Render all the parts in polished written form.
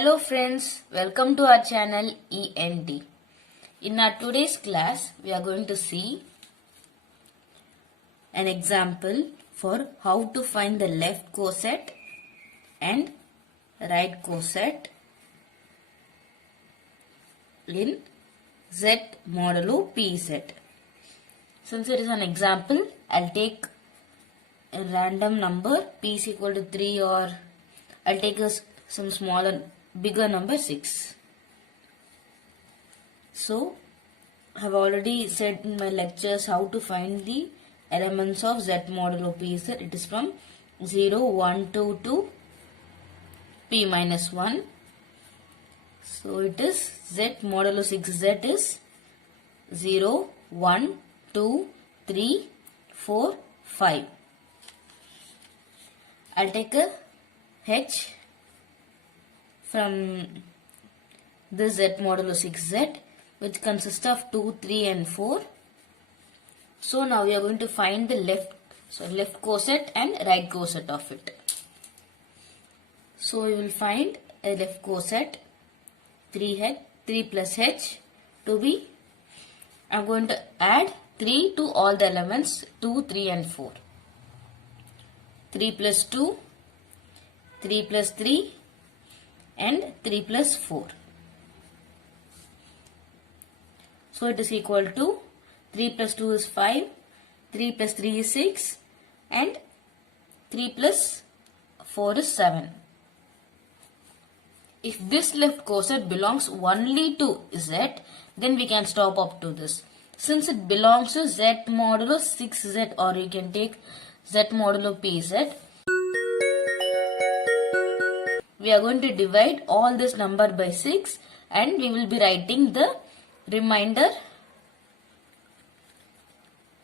Hello friends, welcome to our channel ENT. In our today's class, we are going to see an example for how to find the left coset and right coset in Z modulo P set. Since it is an example, I'll take a random number P is equal to 3, or I'll take some smaller bigger number 6. So I have already said in my lectures how to find the elements of Z modulo P set. It is from 0, 1, 2 to P minus 1. So it is Z modulo 6Z is 0, 1, 2, 3, 4, 5. I'll take a H from this Z modulo 6Z, which consists of 2, 3 and 4. So now we are going to find the left coset and right coset of it. So we will find a left coset 3 plus H to be, I am going to add 3 to all the elements 2, 3 and 4. 3 plus 2, 3 plus 3 and 3 plus 4. So it is equal to 3 plus 2 is 5, 3 plus 3 is 6 and 3 plus 4 is 7. If this left coset belongs only to Z, then we can stop up to this. Since it belongs to Z modulo 6Z, or you can take Z modulo PZ, we are going to divide all this number by 6 and we will be writing the remainder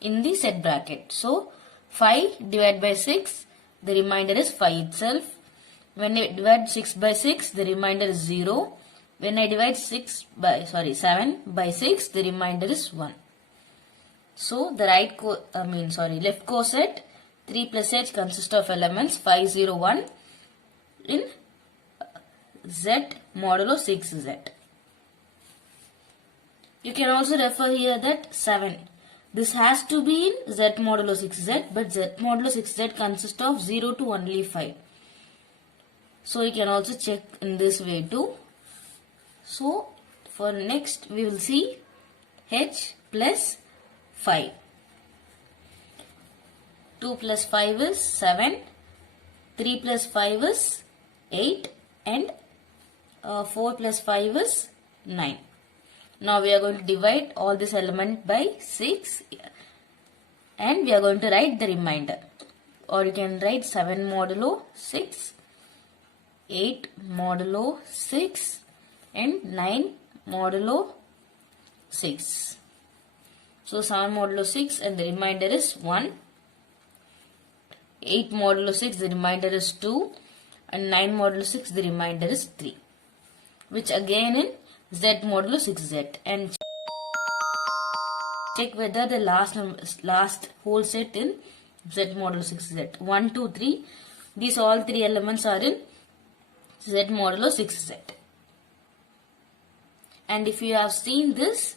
in the set bracket. So 5 divided by 6, the remainder is 5 itself. When I divide 6 by 6, the remainder is 0. When I divide 7 by 6, the remainder is 1. So the left coset 3 plus H consists of elements 5, 0, 1 in Z modulo 6Z. You can also refer here that 7. This has to be in Z modulo 6Z, but Z modulo 6Z consists of 0 to only 5. So you can also check in this way too. So for next we will see H plus 5. 2 plus 5 is 7, 3 plus 5 is 8 and 4 plus 5 is 9. Now we are going to divide all this element by 6 and we are going to write the remainder. Or you can write 7 modulo 6, 8 modulo 6 and 9 modulo 6. So 7 modulo 6 and the remainder is 1. 8 modulo 6, the remainder is 2. And 9 modulo 6, the remainder is 3. Which again in Z modulo 6Z. And check whether the last whole set in Z modulo 6Z. 1, 2, 3. These all 3 elements are in Z modulo 6Z. And if you have seen this,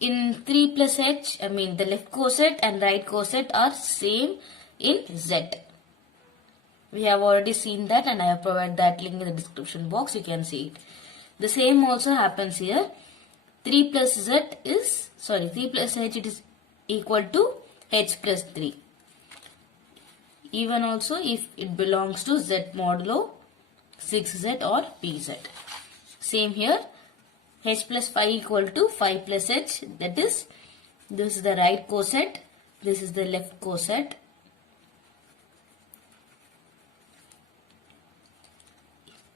in 3 plus H, the left coset and right coset are same in Z. We have already seen that and I have provided that link in the description box. You can see it. The same also happens here. 3 plus H it is equal to H plus 3. Even also if it belongs to Z modulo 6Z or PZ. Same here. H plus 5 equal to 5 plus H. That is, this is the right coset. This is the left coset.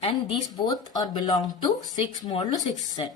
And these both are belong to 6 modulo 6Z.